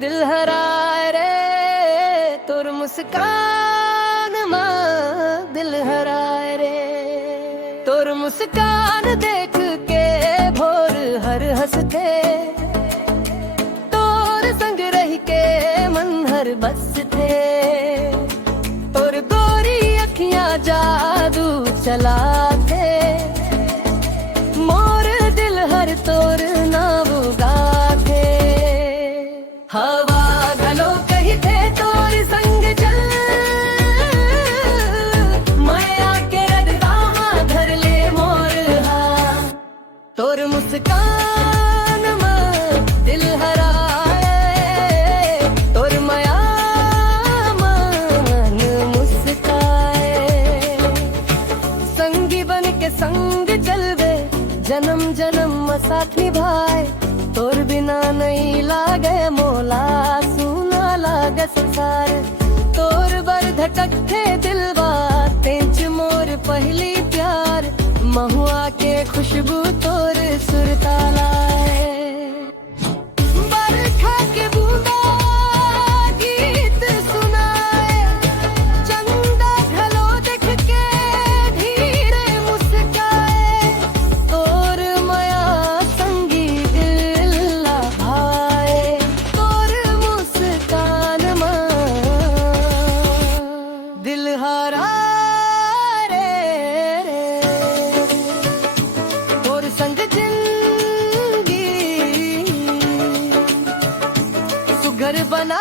दिल हराए रे तोर मुस्कान मां दिल हराए रे तोर मुस्कान देख के भोर हर हंसते तोर संग रह के मन हर बसते तोर गोरी अखियां जादू चलाते मोर दिल हर तोर नाम गाथे हवा घलो कही थे तोर संग चल मैं आके रदगामा धर ले मोर हा तोर मुस्कान में दिल हराए तोर माया मन मुस्काए संगी बन के संग चलवे जन्म जन्म साथ निभाए तोर बिना नहीं लागे मोला सुना लागे संसार तोर बर धटकते दिलवा तेंच मोर पहली प्यार महुआ के खुशबू तोर सुरताला बरखा के बूंदा गीत सुनाए चंदा घलो देख के धीरे मुस्काए तोर माया संगी दिल लहाए तोर मुस्कान मां दिल हरा रे तोर संग जिंदगी सुघर बना